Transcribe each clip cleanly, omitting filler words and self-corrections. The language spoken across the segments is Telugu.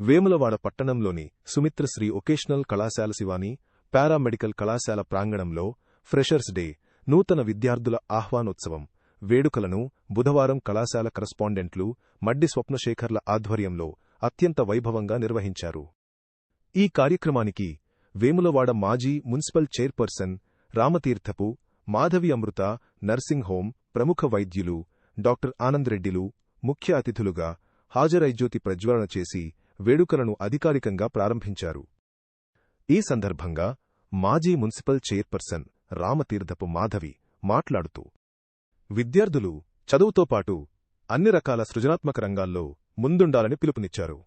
వేములవాడ పట్టణంలోని సుమిత్రశ్రీ వొకేషనల్ కళాశాల శివాని పారామెడికల్ కళాశాల ప్రాంగణంలో ఫ్రెషర్స్ డే నూతన విద్యార్థుల ఆహ్వానోత్సవం వేడుకలను బుధవారం కళాశాల కరస్పాండెంట్లు మడ్డి స్వప్నశేఖర్ల ఆధ్వర్యంలో అత్యంత వైభవంగా నిర్వహించారు. ఈ కార్యక్రమానికి వేములవాడ మాజీ మున్సిపల్ చైర్పర్సన్ రామతీర్థపు మాధవి అమృత నర్సింగ్ హోం ప్రముఖ వైద్యులు డాక్టర్ ఆనందరెడ్డిలు ముఖ్య అతిథులుగా హాజరై జ్యోతి ప్రజ్వలన చేసి వేడుకలను అధికారికంగా ప్రారంభించారు. ఈ సందర్భంగా మాజీ మున్సిపల్ చైర్పర్సన్ రామతీర్థపు మాధవి మాట్లాడుతూ విద్యార్థులు చదువుతో పాటు అన్ని రకాల సృజనాత్మక రంగాల్లో ముందుండాలని పిలుపునిచ్చారు.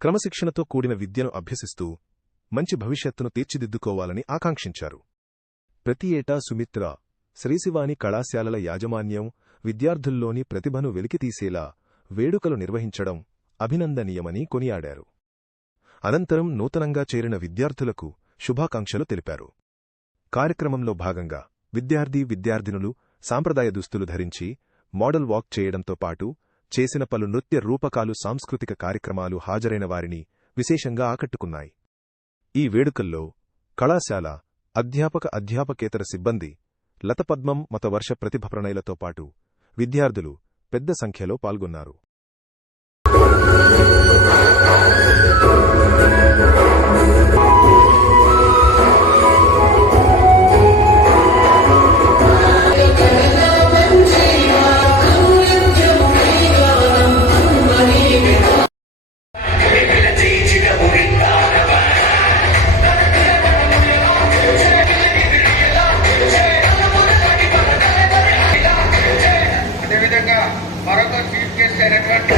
క్రమశిక్షణతో కూడిన విద్యను అభ్యసిస్తూ మంచి భవిష్యత్తును తీర్చిదిద్దుకోవాలని ఆకాంక్షించారు. ప్రతి ఏటా సుమిత్ర శ్రీశివాని కళాశాలల యాజమాన్యం విద్యార్థుల్లోని ప్రతిభను వెలికితీసేలా వేడుకలు నిర్వహించడం అభినందనీయమని కొనియాడారు. అనంతరం నూతనంగా చేరిన విద్యార్థులకు శుభాకాంక్షలు తెలిపారు. కార్యక్రమంలో భాగంగా విద్యార్థినులు సాంప్రదాయ దుస్తులు ధరించి మోడల్ వాక్ చేయడంతో పాటు చేసిన పలు నృత్య రూపకాలు సాంస్కృతిక కార్యక్రమాలు హాజరైన వారిని విశేషంగా ఆకట్టుకున్నాయి. ఈ వేడుకల్లో కళాశాల అధ్యాపకేతర సిబ్బంది లతపద్మం మతవర్ష ప్రతిభ ప్రణయలతో పాటు విద్యార్థులు పెద్ద సంఖ్యలో పాల్గొన్నారు. అదేవిధంగా మరొక చీఫ్ గెస్ట్ అయినటువంటి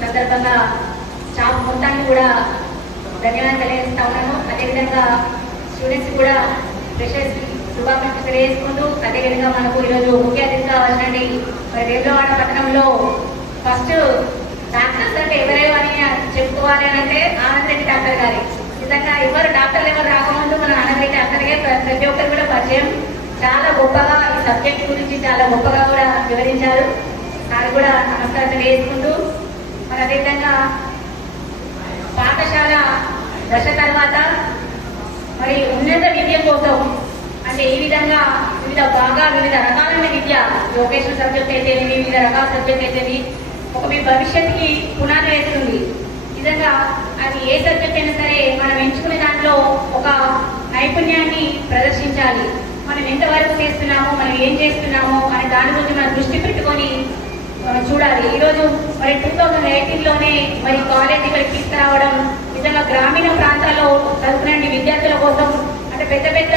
సందర్భంగా స్టాఫ్ మొత్తాన్ని కూడా ధన్యవాదాలు తెలియజేస్తా ఉన్నాను. అదేవిధంగా స్టూడెంట్స్ కూడా ఫ్రెషర్స్ శుభాకాంక్షలు తెలియజేసుకుంటూ అదేవిధంగా మనకు ఈరోజు ముఖ్య అతిథిగా వచ్చినట్టు మరి వేములవాడ పట్టణంలో ఫస్ట్ డాక్టర్స్ అంటే ఎవరేమో అని చెప్పుకోవాలి అని అంటే ఆనందరెడ్డి డాక్టర్ గారి నిజంగా డాక్టర్లు ఎవరు రాకముందు మన ఆనందరెడ్డి డాక్టర్గా ప్రతి ఒక్కరు కూడా పరిచయం. చాలా గొప్పగా ఈ సబ్జెక్ట్ గురించి చాలా గొప్పగా కూడా వివరించారు. నాకు కూడా నమస్కారం తెలియజేసుకుంటూ మరి అదేవిధంగా పాఠశాల దశ తర్వాత మరి ఉన్నత కోసం అంటే ఈ విధంగా వివిధ భాగాలు వివిధ రకాలైన విద్య వొకేషనల్ సబ్జెక్ట్ అయితే వివిధ రకాల సబ్జెక్ట్ అయితే ఒక మీ భవిష్యత్తుకి పునాది వేస్తుంది. నిజంగా అది ఏ సబ్జెక్ట్ అయినా సరే మనం ఎంచుకునే దాంట్లో ఒక నైపుణ్యాన్ని ప్రదర్శించాలి. మనం ఎంతవరకు చేస్తున్నామో మనం ఏం చేస్తున్నామో అనే దాని గురించి మనం దృష్టి పెట్టుకొని చూడాలి. ఈరోజు మరి 2018లోనే మరి కాలేజ్ ఇక్కడికి తీసుకురావడం నిజంగా గ్రామీణ ప్రాంతాల్లో చదువుకునే విద్యార్థుల కోసం అంటే పెద్ద పెద్ద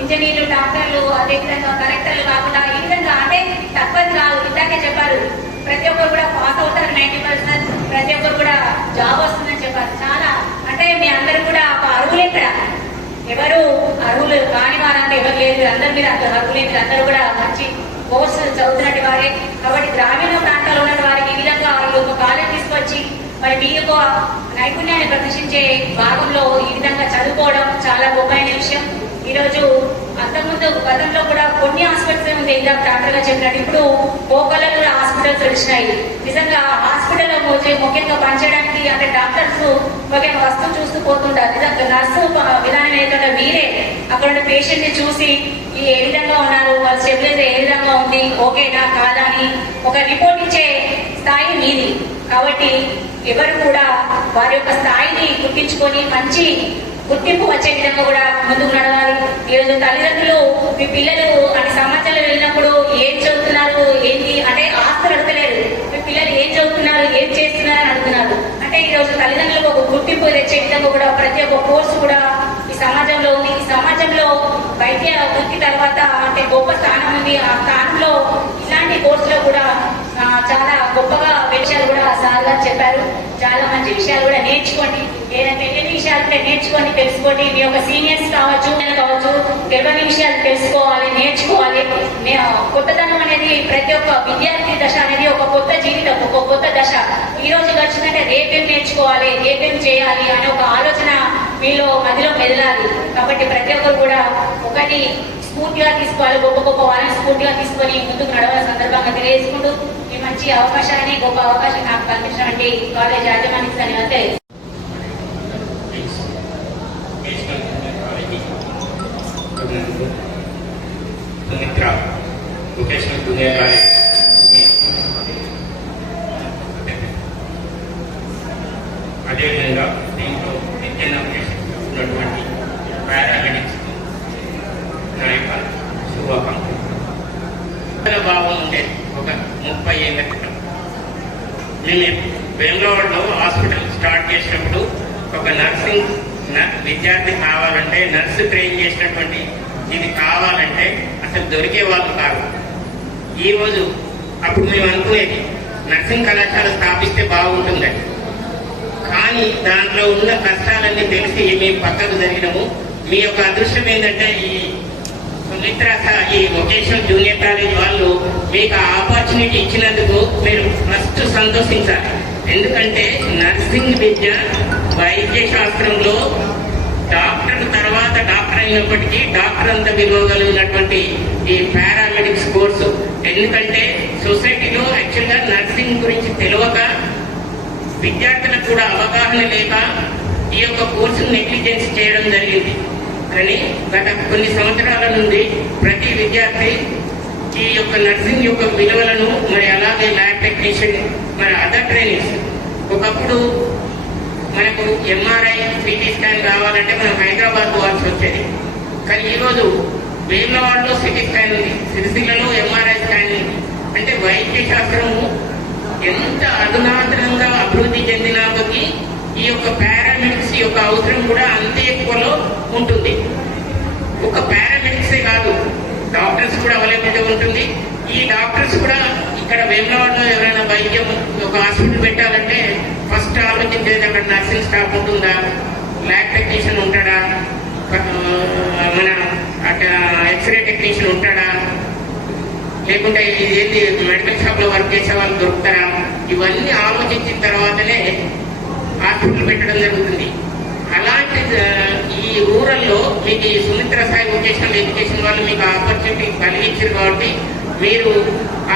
ఇంజనీర్లు, డాక్టర్లు, అదేవిధంగా కలెక్టర్లు కాకుండా ఈ విధంగా అంటే తక్కువది కాదు. ఇందాకే చెప్పారు ప్రతి ఒక్కరు కూడా పాస్ అవుతారు 90%, ప్రతి ఒక్కరు కూడా జాబ్ వస్తుందని చెప్పారు. చాలా అంటే మీ అందరూ కూడా అర్హులే. ఇక్కడ ఎవరు అర్హులు కాని వారంతా ఎవరు లేదు, అందరు మీరు అర్హులే. మీరు అందరూ కూడా మంచి కోర్సు చదువుతున్నట్టు వారే. కాబట్టి గ్రామీణ ప్రాంతాల్లో ఉన్న వారికి ఈ విధంగా ఒక కాలేజ్ తీసుకొచ్చి మరి మీ యొక్క నైపుణ్యాన్ని ప్రదర్శించే భాగంలో ఈ విధంగా చదువుకోవడం చాలా గొప్పైన విషయం. ఈరోజు అంతకుముందు గతంలో కూడా కొన్ని హాస్పిటల్స్ ఉంది, ఇందాక డాక్టర్ గా చెప్పినట్టు ఇప్పుడు పోకల్లో కూడా హాస్పిటల్స్ వచ్చినాయి. నిజంగా హాస్పిటల్లో ముఖ్యంగా పనిచేయడానికి అంటే డాక్టర్స్ ముఖ్యంగా వస్తూ చూస్తూ పోతుంటారు. నిజంగా నర్సు విధానం ఏంటంటే మీరే అక్కడ ఉన్న పేషెంట్ ని చూసి ఏ విధంగా ఉన్నారు, వాళ్ళ స్టెబిలైజర్ ఏ విధంగా ఉంది, ఓకేనా కాదా అని ఒక రిపోర్ట్ ఇచ్చే స్థాయి మీది. కాబట్టి ఎవరు కూడా వారి యొక్క స్థాయిని గుర్తించుకొని మంచి గుర్తింపు వచ్చే విధంగా కూడా ముందుకు నడవాలి. ఈరోజు తల్లిదండ్రులు మీ పిల్లలు అనే సమాజంలో వెళ్ళినప్పుడు ఏం చదువుతున్నారు ఏంటి అంటే ఆస్తులు అడగలేరు, మీ పిల్లలు ఏం చదువుతున్నారు ఏం చేస్తున్నారు అని అడుగుతున్నారు. అంటే ఈరోజు తల్లిదండ్రులకు ఒక గుర్తింపు తెచ్చే విధంగా కూడా ప్రతి ఒక్క కోర్సు కూడా ఈ సమాజంలో ఉంది. ఈ సమాజంలో వైద్య వృత్తి తర్వాత అంటే గొప్ప స్థానం ఉంది. ఆ స్థానంలో ఇలాంటి కోర్సులో కూడా చాలా గొప్పగా విషయాలు కూడా సార్ గారు చెప్పారు. చాలా మంచి విషయాలు కూడా నేర్చుకోండి, ఏదైనా తెలియని విషయాలు కూడా నేర్చుకోండి, తెలుసుకోండి. మీ యొక్క సీనియర్స్ కావచ్చు తెలియని విషయాలు తెలుసుకోవాలి, నేర్చుకోవాలి. కొత్తదనం అనేది ప్రతి ఒక్క విద్యార్థి దశ అనేది ఒక కొత్త జీవితం, ఒక కొత్త దశ. ఈ రోజు వచ్చిందంటే రేపేం నేర్చుకోవాలి, రేపేం చేయాలి అనే ఒక ఆలోచన మీలో మదిలో మెదలాలి. కాబట్టి ప్రతి ఒక్కరు కూడా ఒకటి స్ఫూర్తిగా తీసుకోవాలి, గొప్ప గొప్ప వాళ్ళని స్ఫూర్తిగా తీసుకొని ముందుకు నడవాలని సందర్భంగా తెలియజేసుకుంటూ ఈ మంచి అవకాశాన్ని గొప్ప అవకాశం నాకు కల్పించినటువంటి కాలేజ్ యాజమాన్యానికి ధన్యవాదాలు. వొకేషనల్ జూనియర్ కాలేజ్ అదేవిధంగా దీంట్లో విద్యను ఉన్నటువంటి పారామెడిక్స్ నా యొక్క శుభాకాంక్షలు. భావం ఉండేది ఒక 30 ఏళ్ళ క్రితం. మేము బెంగళూరులో హాస్పిటల్ స్టార్ట్ చేసినప్పుడు ఒక నర్సింగ్ విద్యార్థి కావాలంటే, నర్సు ట్రైన్ చేసినటువంటి ఇది కావాలంటే అసలు దొరికే వాళ్ళు కాదు. ఈరోజు అప్పుడు మేము అనుకునేది నర్సింగ్ కళాశాల స్థాపిస్తే బాగుంటుందని. కానీ దాంట్లో ఉన్న కష్టాలన్నీ తెలిసి మేము పక్కకు జరిగినాము. మీ యొక్క అదృష్టం ఏంటంటే ఈ సుమిత్ర ఈ వొకేషనల్ జూనియర్ కాలేజ్ వాళ్ళు మీకు ఆపర్చునిటీ ఇచ్చినందుకు మీరు ఫస్ట్ సంతోషించాలి. ఎందుకంటే నర్సింగ్ విద్య వైద్య శాస్త్రంలో డాక్టర్ తర్వాత డాక్టర్ అయినప్పటికీ డాక్టర్ అంత విలువ కలిగినటువంటి ఈ పారామెడిక్స్ కోర్సు. ఎందుకంటే సొసైటీలో యాక్చువల్గా నర్సింగ్ గురించి తెలియక విద్యార్థులకు కూడా అవగాహన లేక ఈ యొక్క కోర్సును నెగ్లిజెన్స్ చేయడం జరిగింది. కానీ గత కొన్ని సంవత్సరాల నుండి ప్రతి విద్యార్థి ఈ యొక్క నర్సింగ్ యొక్క విలువలను మరి అలాగే ల్యాబ్ టెక్నీషియన్ మరి అదర్ ట్రైనింగ్స్. ఒకప్పుడు మనకు ఎంఆర్ఐ సిటీ స్కాన్ కావాలంటే మనం హైదరాబాద్ పోవాల్సి వచ్చేది. కానీ ఈరోజు వేములవాడలో సిటీ స్కాన్ ఉంది, సిరిసిల్లలో ఎంఆర్ఐ స్కాన్ ఉంది. అంటే వైద్య శాస్త్రము ఎంత అధునాతనంగా అభివృద్ధి చెందినప్పటికీ ఈ యొక్క పారామెడిక్స్ యొక్క అవసరం కూడా అంతే ఎక్కువలో ఉంటుంది. ఒక పారామెడిక్సే కాదు, డాక్టర్స్ కూడా అవైలబిలిటీ ఉంటుంది. ఈ డాక్టర్స్ కూడా ఇక్కడ వేములవాడలో ఎవరైనా వైద్యం ఒక హాస్పిటల్ పెట్టాలంటే ఫస్ట్ ఆలోచించేది అక్కడ నర్సింగ్ స్టాఫ్ ఉంటుందా, ల్యాబ్ టెక్నీషియన్ ఉంటాడా, మన అక్కడ ఎక్స్రే టెక్నీషియన్ ఉంటాడా, లేకుంటే ఏంటి మెడికల్ షాప్ లో వర్క్ చేసే వాళ్ళు దొరుకుతారా. ఇవన్నీ ఆలోచించిన తర్వాతనే హాస్పిటల్ పెట్టడం జరుగుతుంది. అలాంటి ఈ రూరల్లో మీకు ఈ సుమిత్ర సాయి వొకేషనల్ ఎడ్యుకేషన్ వాళ్ళు మీకు ఆపర్చునిటీ కలిగించారు. కాబట్టి మీరు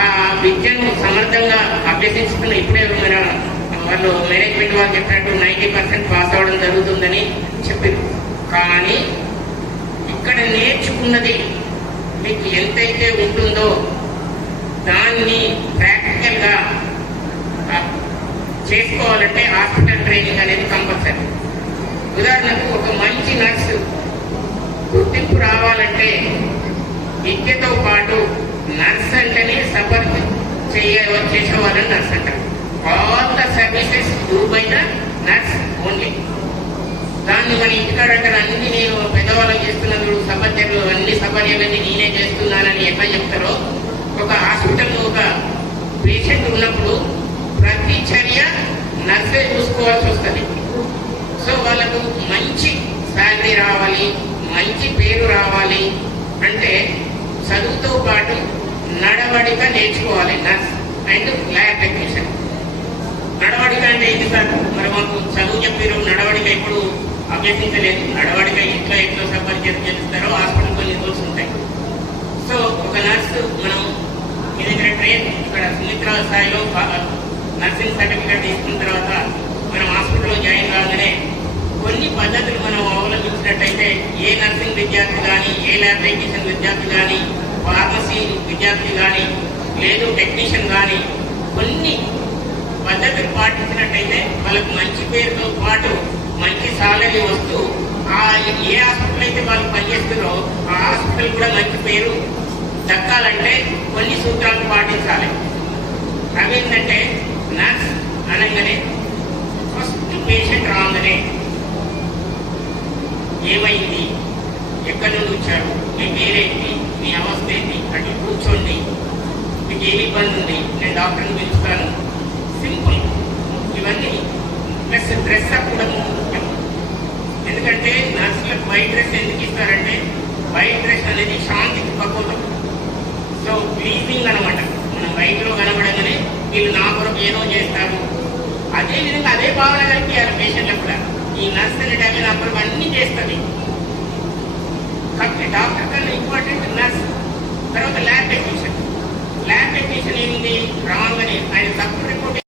ఆ విద్యను సమర్థంగా అభ్యసించుకున్న ఇప్పుడే మన వాళ్ళు మేనేజ్మెంట్ వాళ్ళు చెప్పినట్టు 90% పాస్ అవ్వడం జరుగుతుందని చెప్పారు. కానీ ఇక్కడ నేర్చుకున్నది మీకు ఎంతైతే ఉంటుందో దాన్ని ప్రాక్టికల్గా చేసుకోవాలంటే హాస్పిటల్ ట్రైనింగ్ అనేది కంపల్సరీ. ఉదాహరణకు ఒక మంచి నర్సు గుర్తింపు రావాలంటే విద్యతో పాటు నర్స్ అంటేనే సఫర్ చేసేవాళ్ళని నర్స్ అంటారు. All the services do by the nurse only. దాన్ని మన ఇంటికాడ అంటారు, అన్ని నేను పెద్దవాళ్ళకి చేస్తున్నప్పుడు సఫర్యలు అన్ని సఫర్యాలన్నీ నేనే చేస్తున్నానని ఎట్లా చెప్తారో, ఒక హాస్పిటల్లో ఒక పేషెంట్ ఉన్నప్పుడు ప్రతి చర్య నర్సే చూసుకోవాల్సి వస్తుంది. సో వాళ్ళకు మంచి శాలరీ రావాలి, మంచి పేరు రావాలి అంటే చదువుతో పాటు నడవడిక నేర్చుకోవాలి నర్స్ అండ్ ల్యాబ్ టెక్నీషియన్. నడవడిక అంటే ఏంటి సార్? మరి మాకు చదువు చెప్పారు, నడవడిక ఎప్పుడు అభ్యసించలేదు. నడవడిక ఇంట్లో ఎట్లా సఫర్ చేస్తారో హాస్పిటల్ కొన్ని రూల్స్ ఉంటాయి. సో ఒక నర్సు మనం మీ దగ్గర ట్రైన్ ఇక్కడ సుమిత్ర స్థాయిలో నర్సింగ్ సర్టిఫికేట్ తీసుకున్న తర్వాత మనం హాస్పిటల్లో జాయిన్ కాగానే కొన్ని పద్ధతులు మనం అవలంబించినట్టయితే ఏ నర్సింగ్ విద్యార్థి కానీ, ఏ ల్యాబ్ టెక్నీషియన్ విద్యార్థి కానీ, ఫార్మసీ విద్యార్థి కానీ, లేదు టెక్నీషియన్ కానీ కొన్ని పద్ధతులు పాటించినట్టయితే వాళ్ళకు మంచి పేరుతో పాటు మంచి సాలరీ వస్తూ ఏ హాస్పిటల్ అయితే వాళ్ళు పనిచేస్తారో ఆ హాస్పిటల్ కూడా మంచి పేరు దక్కాలంటే కొన్ని సూత్రాలు పాటించాలి. అవేంటంటే నర్స్ అనగానే ఫస్ట్ పేషెంట్ రాగానే ఏమైంది, ఎక్కడి నుండి వచ్చారు, మీ పేరేంటి, మీ అవస్థ ఏంటి, అటు కూర్చోండి, మీకు ఏ ఇబ్బంది ఉంది, నేను డాక్టర్ని పిలుస్తాను, సింపుల్. ఇవన్నీ ప్లస్ డ్రెస్ అప్ కూడా ముఖ్యం. ఎందుకంటే నర్సులకు వైట్ డ్రెస్ ఎందుకు ఇస్తారంటే వైట్ డ్రెస్ అనేది శాంతికి ప్రపోజం. సో ప్లీజింగ్ అనమాట. మనం వైట్లో కనబడగానే వీళ్ళు నా కొరకు ఏదో చేస్తారు, అదేవిధంగా అదే భావన కలిపియాలి పేషెంట్లకు కూడా. ఈ నర్స్ అనే టైం అప్పుడు అన్నీ చేస్తుంది. కాబట్టి డాక్టర్ కన్నా ఇంపార్టెంట్